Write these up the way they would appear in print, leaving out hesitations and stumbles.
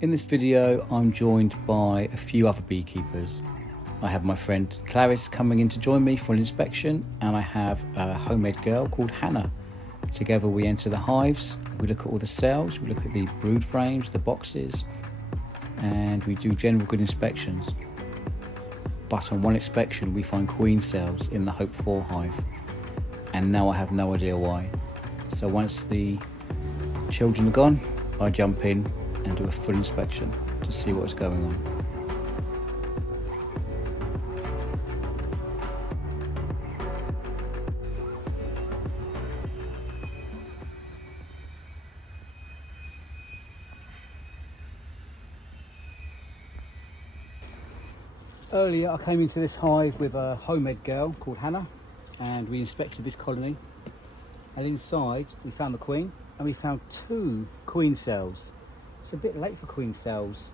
In this video, I'm joined by a few other beekeepers. I have my friend Clarice coming in to join me for an inspection, and I have a homemade girl called Hannah. Together we enter the hives, we look at all the cells, we look at the brood frames, the boxes, and we do general good inspections. But on one inspection we find queen cells in the Hope 4 hive, and now I have no idea why. So once the children are gone, I jump in and do a full inspection to see what's going on. Earlier I came into this hive with a homemade girl called Hannah, and we inspected this colony, and inside we found the queen and we found 2 queen cells. It's a bit late for queen cells,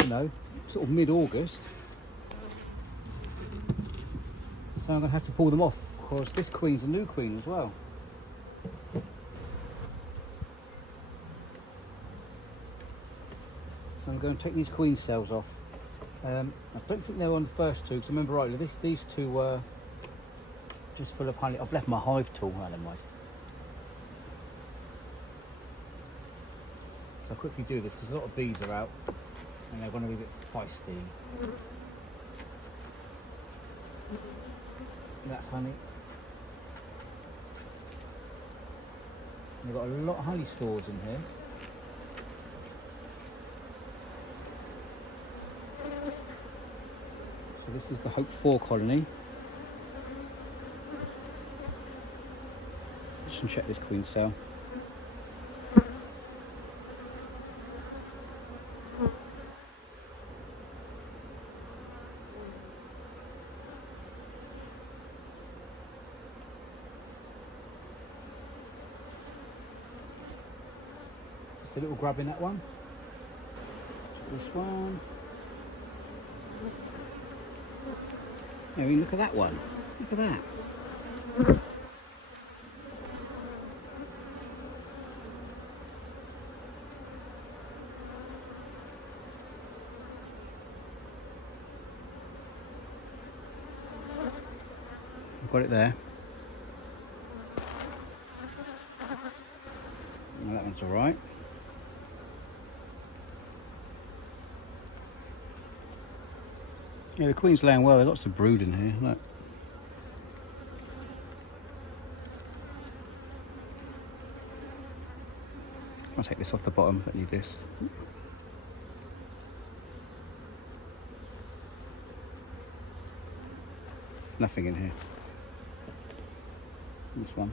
you know, sort of mid-August. So I'm going to have to pull them off because this queen's a new queen as well. So I'm going to take these queen cells off. I don't think they were on the first 2, because remember rightly, these 2 were just full of honey. I've left my hive tool, Alan, mate. So I'll quickly do this because a lot of bees are out and they're going to be a bit feisty. That's honey. We've got a lot of honey stores in here. So this is the Hope 4 colony. Just check this queen cell. Just a little grab in that one. This one. I mean, look at that one. Look at that. I've got it there. Well, that one's all right. Yeah, the queen's laying well. There's lots of brood in here. Look. I'll take this off the bottom. I need this. Nothing in here. This one.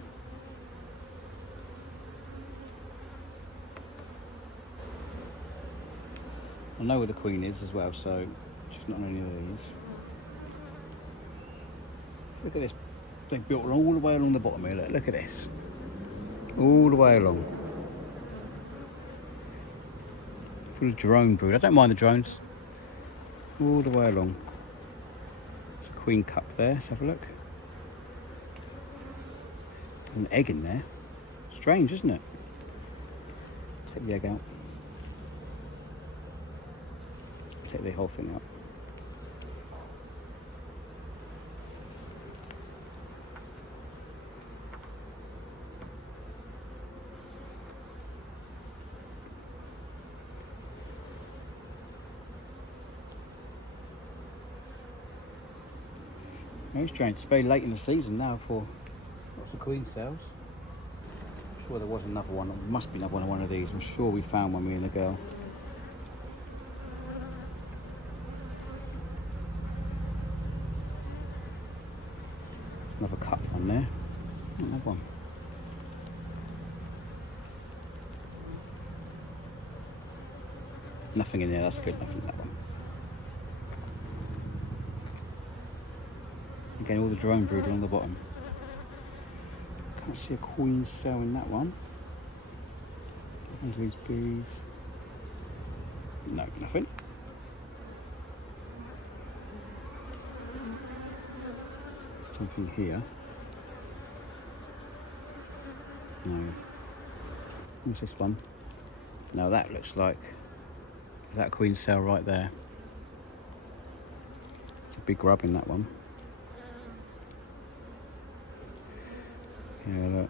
I know where the queen is as well, so she's not on any of these. Look at this. They've built all the way along the bottom here. Look at this. All the way along. Full of drone brood. I don't mind the drones. All the way along. There's a queen cup there. Let's have a look. There's an egg in there. Strange, isn't it? Take the egg out. Take the whole thing out. Very strange. It's very late in the season now for lots of queen cells. I'm sure there was another one. There must be another one of these. I'm sure we found one, me and the girl. Another cup on there. Another one. Nothing in there. That's good. Nothing in that one. Again, all the drone brood on the bottom. Can't see a queen cell in that one. There's these bees. No, nothing. Something here. No. What's this one? No, that looks like That queen cell right there. It's a big grub in that one. Yeah, look.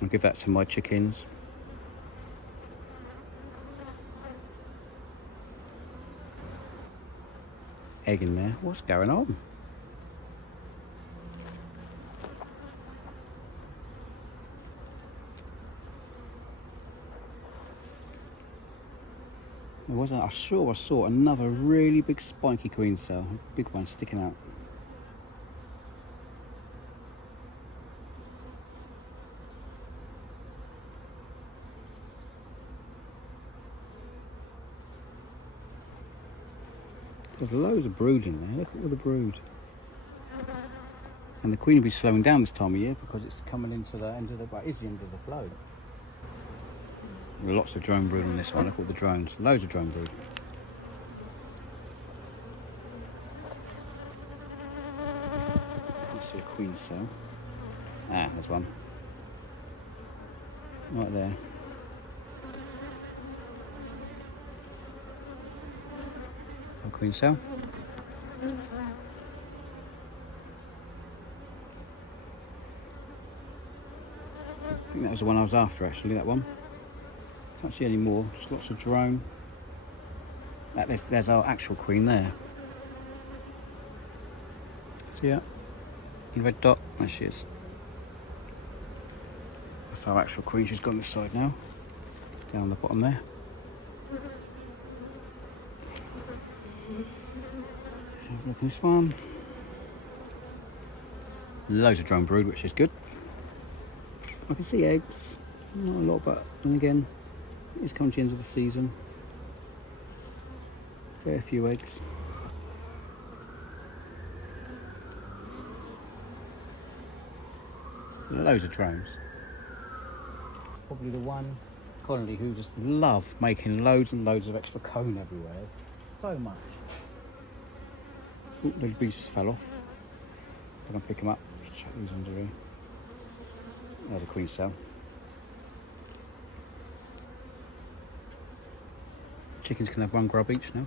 I'll give that to my chickens. Egg in there. What's going on? I'm sure I saw another really big spiky queen cell, a big one sticking out. There's loads of brood in there. Look at all the brood. And the queen will be slowing down this time of year because it's coming into the end of the, well, it is the end of the flow. Lots of drone brood on this one. Look at all the drones. Loads of drone brood. Let's see a queen cell. Ah, there's one. Right there. A queen cell. I think that was the one I was after actually, that one. Can't see any more, just lots of drone. There's our actual queen there. See that? The red dot, there she is. That's our actual queen, she's gone this side now. Down the bottom there. Let's have a look at this one. Loads of drone brood, which is good. I can see eggs, not a lot, but then again, it's come to the end of the season. Fair few eggs. Loads of drones. Probably the one colony who just love making loads and loads of extra comb everywhere. So much. Ooh, the bees just fell off. I'm gonna pick them up. Check these under here. There's a queen cell. Chickens can have one grub each now.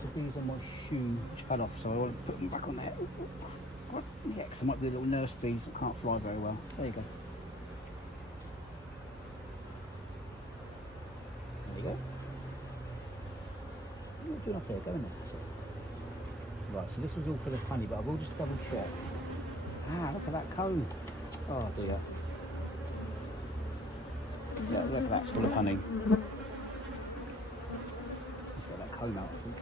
The bees on my shoe which fell off, so I want to put them back on there. Yeah, because there might be little nurse bees that can't fly very well. There you go. There you go. What are you doing up here? Go in there. Right, so this was all for the honey, but I will just double check. Ah, look at that comb. Oh dear. Yeah, look at that, it's full of honey. Let's get that comb out, I think.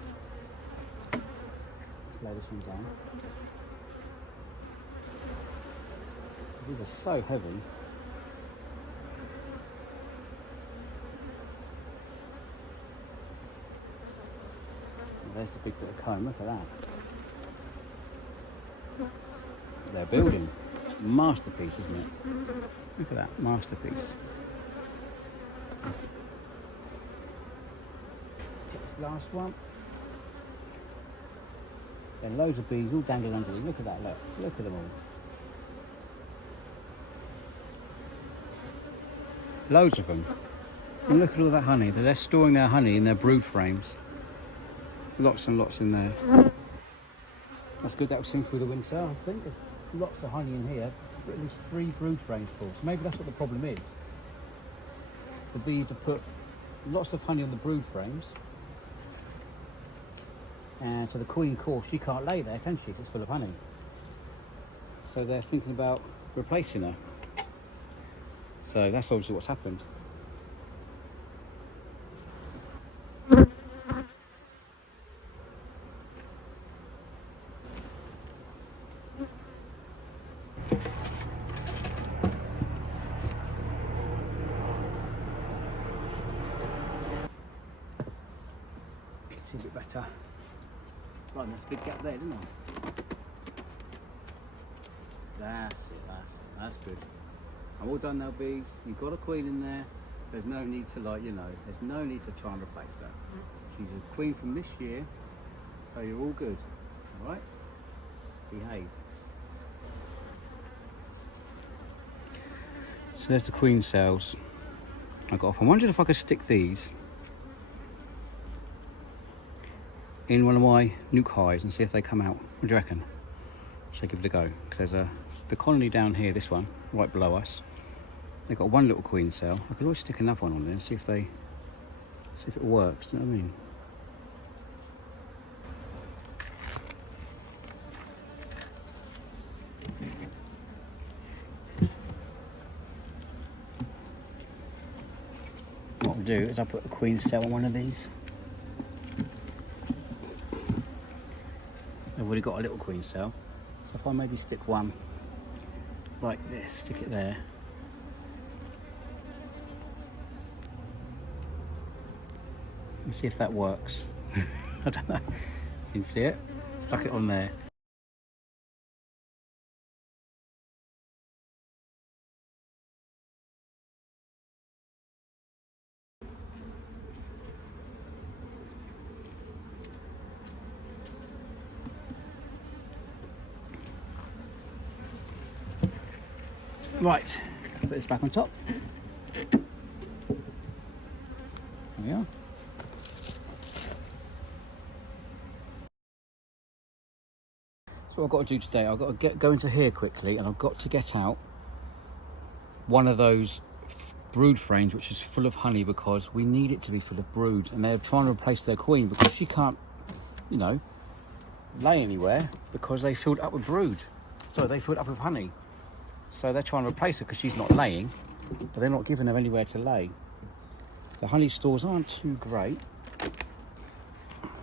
Let's lay this one down. These are so heavy. There's the big bit of comb, look at that. They're building. Masterpiece, isn't it? Look at that, masterpiece. Get this last one. Then loads of bees all dangling underneath. Look at that, look. Look at them all. Loads of them. And look at all that honey. They're storing their honey in their brood frames. Lots and lots in there. That's good, that will sing through the winter. I think there's lots of honey in here. At least 3 brood frames full. So maybe that's what the problem is. The bees have put lots of honey on the brood frames. And so the queen, of course, she can't lay there, can she? It's full of honey. So they're thinking about replacing her. So that's obviously what's happened. See a bit better. Right, there's a big gap there, didn't I? That's it, that's good. I'm all done now, bees. You've got a queen in there. There's no need to, there's no need to try and replace her. She's a queen from this year, so you're all good. All right? Behave. So there's the queen cells I got off. I'm wondering if I could stick these in one of my nuke hives and see if they come out. What do you reckon? Should I give it a go? Because there's the colony down here, this one, right below us. They've got one little queen cell. I could always stick another one on there and see if it works. Do you know what I mean? What I'll do is I'll put a queen cell on one of these. I've already got a little queen cell, so if I maybe stick one like this, stick it there. And see if that works. I don't know. You can see it? Stuck it on there. Right, put this back on top. There we are. So what I've got to do today, I've got to go into here quickly, and I've got to get out one of those brood frames which is full of honey, because we need it to be full of brood, and they're trying to replace their queen because she can't, you know, lay anywhere because they filled up with brood. So they filled up with honey. So they're trying to replace her because she's not laying, but they're not giving her anywhere to lay. The honey stores aren't too great.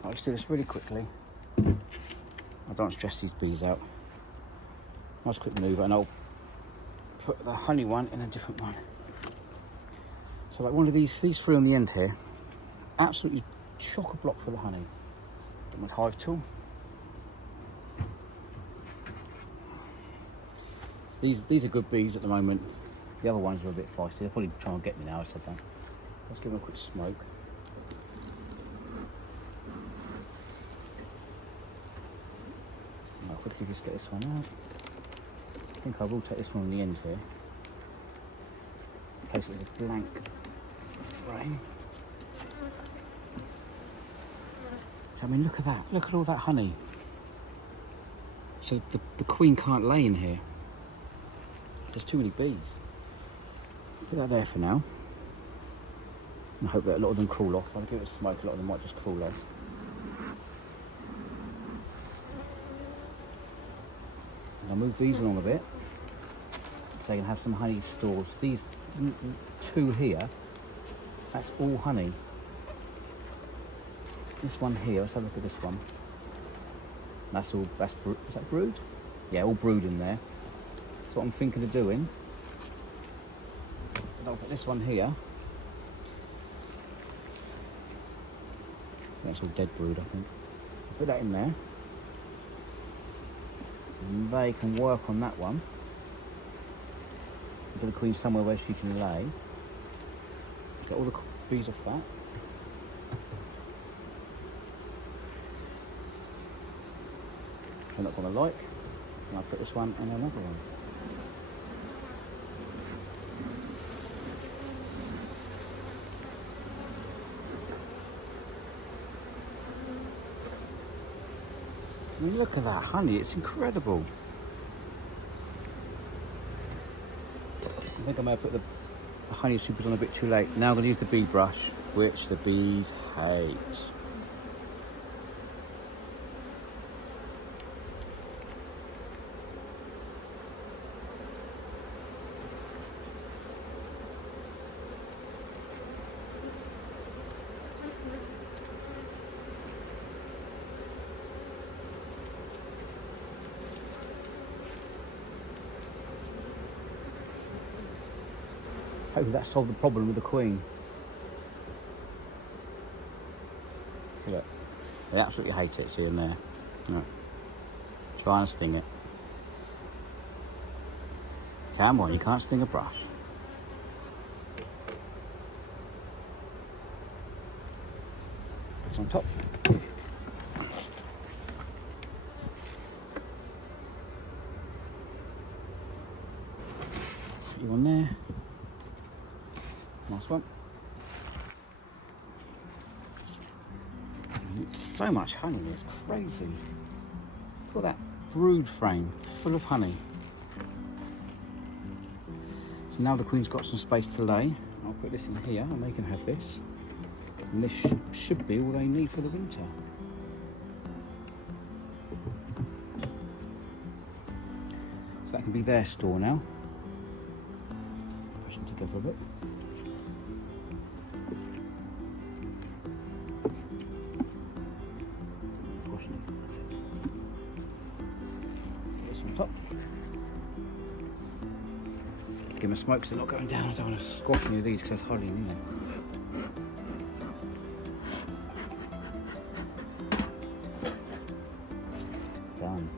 I'll just do this really quickly. I don't stress these bees out. Nice quick move, and I'll put the honey one in a different one. So like one of these three on the end here, absolutely chock-a-block full of honey. Get my hive tool. These are good bees at the moment. The other ones are a bit feisty. They're probably trying to get me now, I said that. Let's give them a quick smoke. I'll quickly just get this one out. I think I will take this one on the end here. Place it with a blank frame. I mean, look at that. Look at all that honey. So the queen can't lay in here. There's too many bees. Put that there for now. And I hope that a lot of them crawl off. I'll give it a smoke, a lot of them might just crawl off. And I'll move these along a bit, so you can have some honey stores. These two here, that's all honey. This one here, let's have a look at this one. That's all, is that brood? Yeah, all brood in there. That's what I'm thinking of doing. I'll put this one here. That's all dead brood, I think. I'll put that in there. And they can work on that one. Put the queen somewhere where she can lay. Get all the bees off that. Turn up on the light. And I'll put this one and another one. I mean, look at that honey, it's incredible. I think I may have put the honey supers on a bit too late. Now I'm going to use the bee brush, which the bees hate. Hopefully that solved the problem with the queen. Look, they absolutely hate it, see in there. Look. Trying to sting it. Come on, you can't sting a brush. Put it on top. Put you on there. nice one. So much honey, it's crazy. Look at that brood frame full of honey. So now the queen's got some space to lay. I'll put this in here and they can have this. And this should be all they need for the winter. So that can be their store now. Push them together a bit. On top. Give them a smoke so they're not going down. I don't want to squash any of these because there's hardly in there. Done.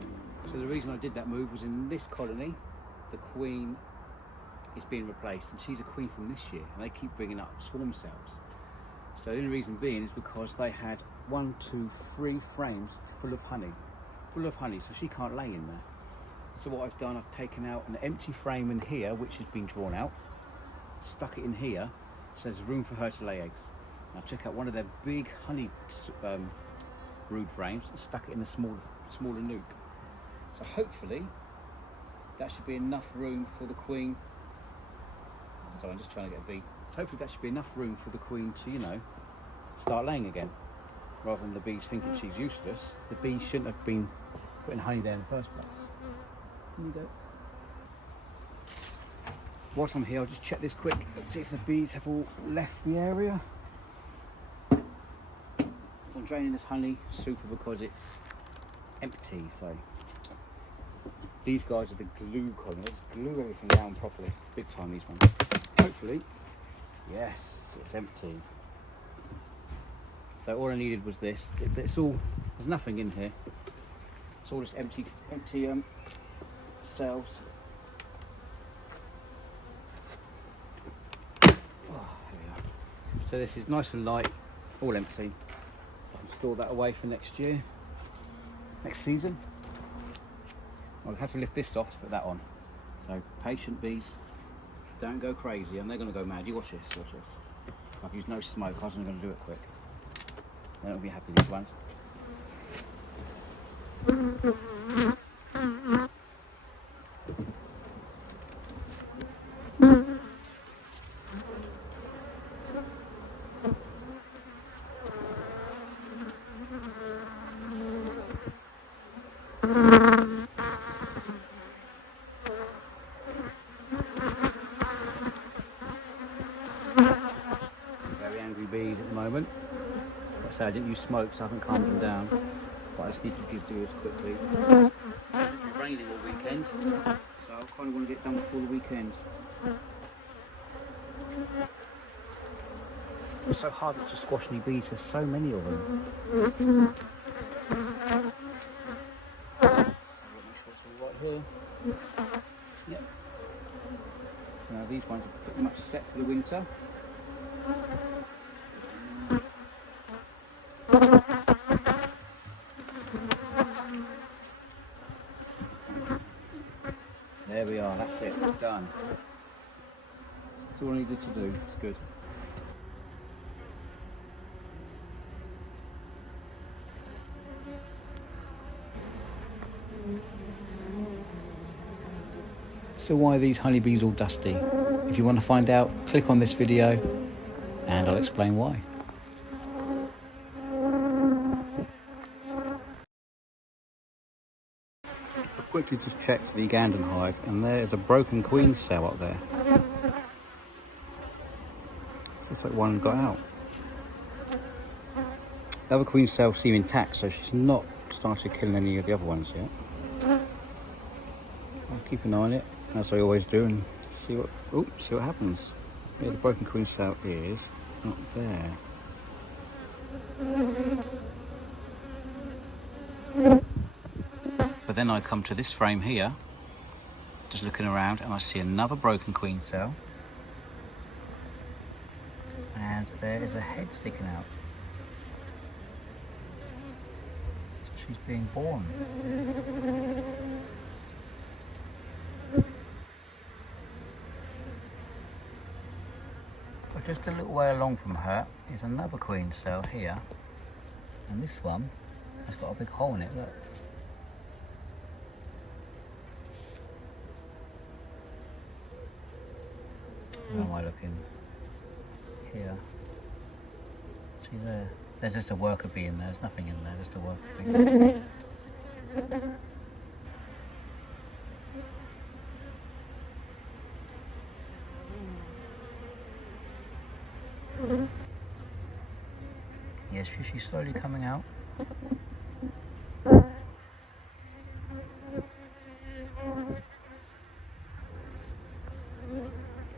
So the reason I did that move was in this colony, the queen is being replaced and she's a queen from this year and they keep bringing up swarm cells. So the only reason being is because they had 1, 2, 3 frames full of honey. So she can't lay in there. So what I've done, I've taken out an empty frame in here, which has been drawn out, stuck it in here, so there's room for her to lay eggs. And I took out one of their big honey brood frames and stuck it in a smaller nuke. So hopefully that should be enough room for the queen. So I'm just trying to get a bee. So hopefully that should be enough room for the queen to, you know, start laying again. Rather than the bees thinking she's useless, the bees shouldn't have been putting honey there in the first place. There you go. Whilst I'm here, I'll just check this quick. Let's see if the bees have all left the area. So I'm draining this honey super because it's empty. So these guys are the glue column. Let's glue everything down properly. Big time, these ones. Hopefully, yes, it's empty. So all I needed was this. It's all, there's nothing in here. It's all just empty cells. Oh, there we are. So this is nice and light, all empty. I can store that away for next year, next season. I'll have to lift this off to put that on. So patient bees, don't go crazy, and they're going to go mad. You watch this, watch this. I've used no smoke, I wasn't going to do it quick. They won't be happy, these ones. Very angry bees at the moment. Like I say, I didn't use smoke, so I haven't calmed them down. But I just need to do this quickly. It's raining all weekend, so I kind of want to get done before the weekend. It's so hard not to squash any bees, there's so many of them. Make sure it's all right here. Yep. So now these ones are pretty much set for the winter. There we are, that's it, done. That's all I needed to do, it's good. So why are these honeybees all dusty? If you want to find out, click on this video and I'll explain why. I quickly just checked the Ugandan hive and there's a broken queen cell up there. Looks like one got out. The other queen cell seem intact, so she's not started killing any of the other ones yet. I'll keep an eye on it, as I always do, and see what happens. Yeah, the broken queen cell is up there. But then I come to this frame here, just looking around, and I see another broken queen cell. And there is a head sticking out. So she's being born. I just a little way along from her is another queen cell here, and this one has got a big hole in it, look. How am I looking? Here. See there? There's just a worker bee in there, there's nothing in there, just a worker bee. Yes, she's slowly coming out. There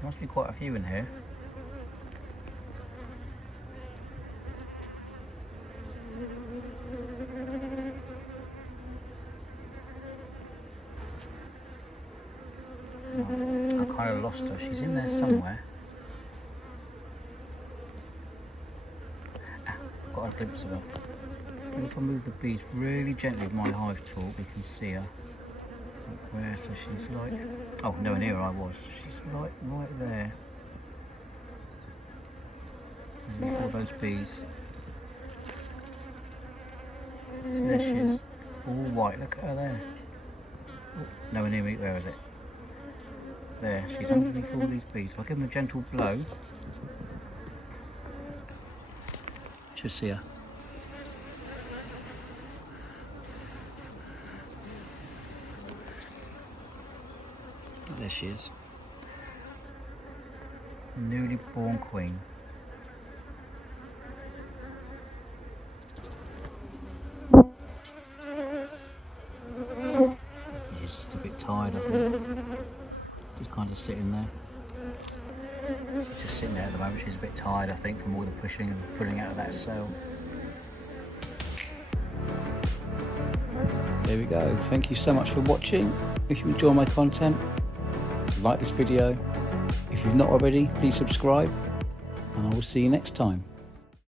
must be quite a few in here. Oh, I kind of lost her. She's in there somewhere. Got a glimpse of her. If I move the bees really gently with my hive tool, we can see her. Where? So she's like, oh no, near I was. She's right there. And look at all those bees. There she is, all white. Look at her there. Oh, nowhere near me. Where is it? There. She's underneath all these bees. If I give them a gentle blow, should see her. There she is. Newly born queen. She's just a bit tired, I think. Just kind of sitting there. She's just sitting there at the moment. She's a bit tired, I think, from all the pushing and pulling out of that cell. There we go. Thank you so much for watching. If you enjoy my content, like this video. If you've not already, please subscribe, and I will see you next time.